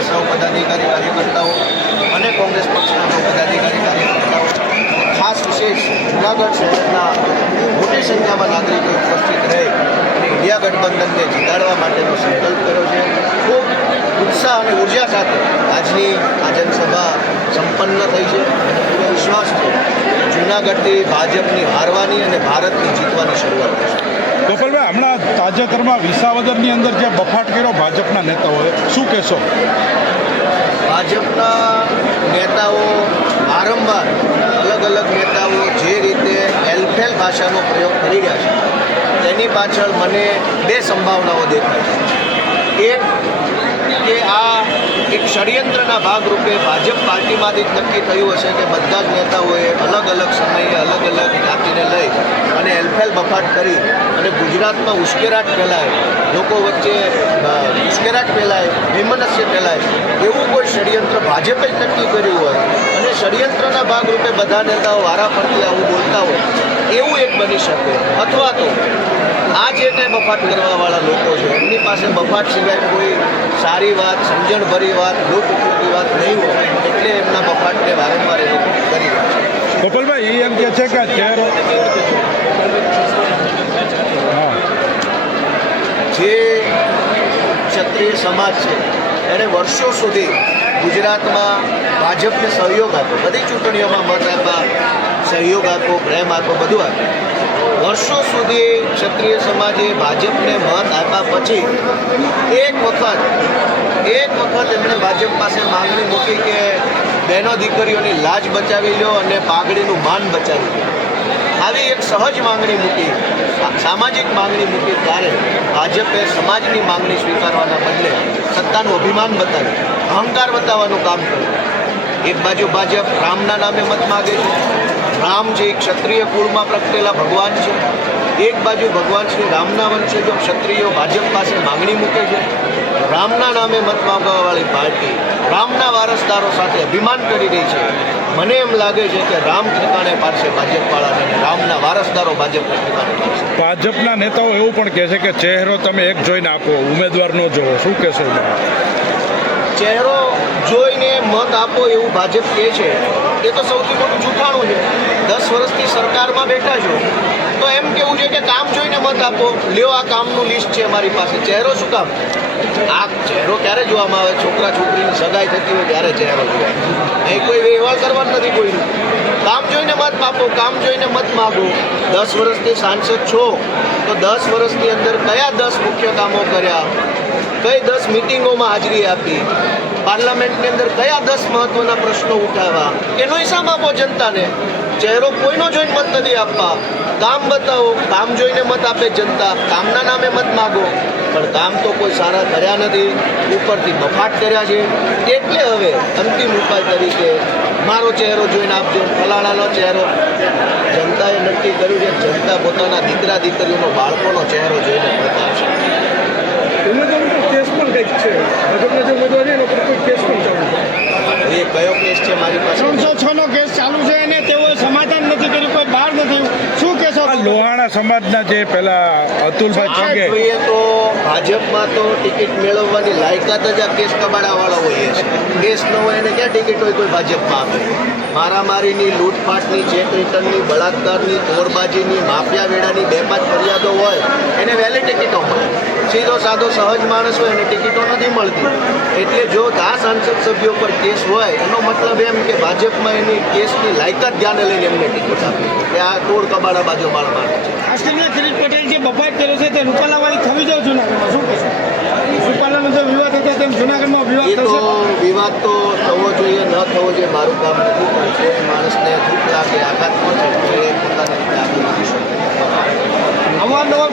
ભાજપના સૌ પદાધિકારી કાર્યકર્તાઓ અને કોંગ્રેસ પક્ષના સૌ પદાધિકારી કાર્યકર્તાઓ, ખાસ વિશેષ જૂનાગઢ શહેરના મોટી સંખ્યામાં નાગરિકો ઉપસ્થિત રહે અને ઇન્ડિયા ગઠબંધનને જીતાડવા માટેનો સંકલ્પ કર્યો છે. ખૂબ ઉત્સાહ અને ઉર્જા સાથે આજની આ જનસભા સંપન્ન થઈ છે અને પૂરો વિશ્વાસ છે જૂનાગઢથી ભાજપની હારવાની અને ભારતની જીતવાની શરૂઆત થશે. ગોપાલભાઈ, હમણાં તાજેતરમાં વિસાવદરની અંદર જે બફાટ કર્યો ભાજપના નેતાઓએ, શું કહેશો? ભાજપના નેતાઓ વારંવાર અલગ અલગ નેતાઓ જે રીતે એલફેલ ભાષાનો પ્રયોગ કરી રહ્યા છે તેની પાછળ મને બે સંભાવનાઓ દેખાય છે. એક કે આ એક ષડયંત્રના ભાગરૂપે ભાજપ પાર્ટીમાંથી જ નક્કી થયું હશે કે બધા જ નેતાઓએ અલગ અલગ સમયે અલગ અલગ જાતિને લઈ અને એલફેલ બફાટ કરી અને ગુજરાતમાં ઉશ્કેરાટ ફેલાય, લોકો વચ્ચે ઉશ્કેરાટ ફેલાય, વૈમનસ્ય ફેલાય, એવું કોઈ ષડયંત્ર ભાજપે જ નક્કી કર્યું હોય અને ષડયંત્રના ભાગરૂપે બધા નેતાઓ વારાફરતી આવું બોલતા હોય એવું એક બની શકે. અથવા તો આ જે કંઈ બફાટ કરવાવાળા લોકો છે એમની પાસે બફાટ સિવાય કોઈ સારી વાત, સમજણભરી વાત, લોક ઉપયોગી વાત નહીં હોય એટલે એમના બફાટને વારંવાર એ લોકો કરી રહ્યા છે. ગોપાલભાઈ, એ એમ કહે છે કે ચહેરો જે ક્ષત્રિય સમાજ છે એણે વર્ષો સુધી ગુજરાતમાં ભાજપને સહયોગ આપ્યો, બધી ચૂંટણીઓમાં મત આપ્યા, સહયોગ આપ્યો, પ્રેમ આપ્યો, બધું આપ્યું. વર્ષો સુધી ક્ષત્રિય સમાજે ભાજપને મત આપ્યા પછી એક વખત એમણે ભાજપ પાસે માંગણી મૂકી કે બહેનો દીકરીઓની લાજ બચાવી લો અને પાઘડીનું માન બચાવી લો. આવી એક સહજ માંગણી મૂકી, સામાજિક માંગણી મૂકી ત્યારે ભાજપે સમાજની માંગણી સ્વીકારવાના બદલે સત્તાનું અભિમાન બતાવ્યું, અહંકાર બતાવવાનું કામ કર્યું. એક બાજુ ભાજપ રામના નામે મત માગે છે, રામ જે ક્ષત્રિય કુળમાં પ્રગટેલા ભગવાન છે, એક બાજુ ભગવાન શ્રી રામના વંશજો ક્ષત્રિયો ભાજપ પાસે માંગણી મૂકે છે. રામના નામે મત માગવાવાળી પાર્ટી રામના વારસદારો સાથે અભિમાન કરી રહી છે. મને એમ લાગે છે કે રામ ઠેકાણે પાડશે ભાજપવાળાને અને રામના વારસદારો ભાજપને ઠેકાણે પાડશે. ભાજપના નેતાઓ એવું પણ કહે છે કે ચહેરો તમે એક જોઈને આપો, ઉમેદવાર ન જોવો, શું કહેશો? ચહેરો જોઈને મત આપો એવું ભાજપ કહે છે એ તો સૌથી મોટું જૂઠાણું છે. 10 વર્ષથી સરકારમાં બેઠા છો તો એમ કેવું છે કે કામ જોઈને મત આપો, લ્યો આ કામનું લિસ્ટ છે અમારી પાસે. ચહેરો શું કામ? આ ચહેરો ક્યારે જોવામાં આવે? છોકરા છોકરીની સગાઈ થતી હોય ત્યારે ચહેરો જોવાય. અહીં કોઈ વ્યવહાર કરવાનું નથી કોઈનું. કામ જોઈને મત આપો, કામ જોઈને મત માગો. 10 વર્ષથી સાંસદ છો તો 10 વર્ષની અંદર કયા 10 મુખ્ય કામો કર્યા, કઈ 10 મિટિંગોમાં હાજરી આપી, પાર્લામેન્ટની અંદર કયા 10 મહત્વના પ્રશ્નો ઉઠાવ્યા, એનો હિસાબ આપો જનતાને. ચહેરો કોઈનો જોઈને મત નથી આપવા, કામ બતાવો. કામ જોઈને મત આપે જનતા, કામના નામે મત માગો, પણ કામ તો કોઈ સારા કર્યા નથી, ઉપરથી બફાટ કર્યા છે. એટલે હવે અંતિમ ઉપાય તરીકે મારો ચહેરો જોઈને આપજો, ફલાણાનો ચહેરો. જનતાએ નક્કી કર્યું છે જનતા પોતાના દીકરા દીકરીઓનો, બાળકોનો ચહેરો જોઈને મત આપશે. કેસ પણ કંઈક છે, ભાજપના જે ઉમેદવાર છે એનો પર કોઈ કેસ પણ ચાલુ છે. એ કયો કેસ છે મારી પાસે? 306નો કેસ ચાલુ છે અને તેઓએ સમાધાન નથી કર્યું, કોઈ બહાર નથી. શું કહેશો? લોહાણા સમાજના જે પેલા અતુલભાઈ ચાંગે, જોઈએ તો ભાજપમાં તો ટિકિટ મેળવવાની લાયકાત જ આ કેસ કબાડાવાળા હોય છે. કેસ ન હોય એને ક્યાં ટિકિટ હોય કોઈ ભાજપમાં આવે? મારામારીની, લૂંટફાટની, ચેક રિટર્નની, બળાત્કારની, ચોરબાજીની, માફિયા વેડાની 2-5 ફરિયાદો હોય એને વહેલી ટિકિટો મળે. સીધો સાદો સહજ માણસ હોય એને ટિકિટો નથી મળતી. એટલે જો આ સાંસદ સભ્યો પર કેસ હોય એનો મતલબ એમ કે ભાજપમાં એની કેસની લાયકાત ધ્યાને લઈને એમને ટિકિટ આપી કે આ ટોળ કબાડા બાજુ મારા મારે છે. ખાસ કરીને કિરીટ પટેલ જે બફાટ કર્યો છે તે રૂપાલાવાળી થવી જાવ જુનાગઢમાં, શું કહેશો? રૂપાલાનો જે વિવાદ હતો તેમ જુનાગઢમાં વિવાદ એ તો થશે? વિવાદ તો થવો જોઈએ, ન થવો જોઈએ મારું કામ નથી, પણ જે માણસને દુઃખ લાગે, આઘાત પહોંચે એ પોતાની રીતે આગળ વધી શકે. અવારનવાર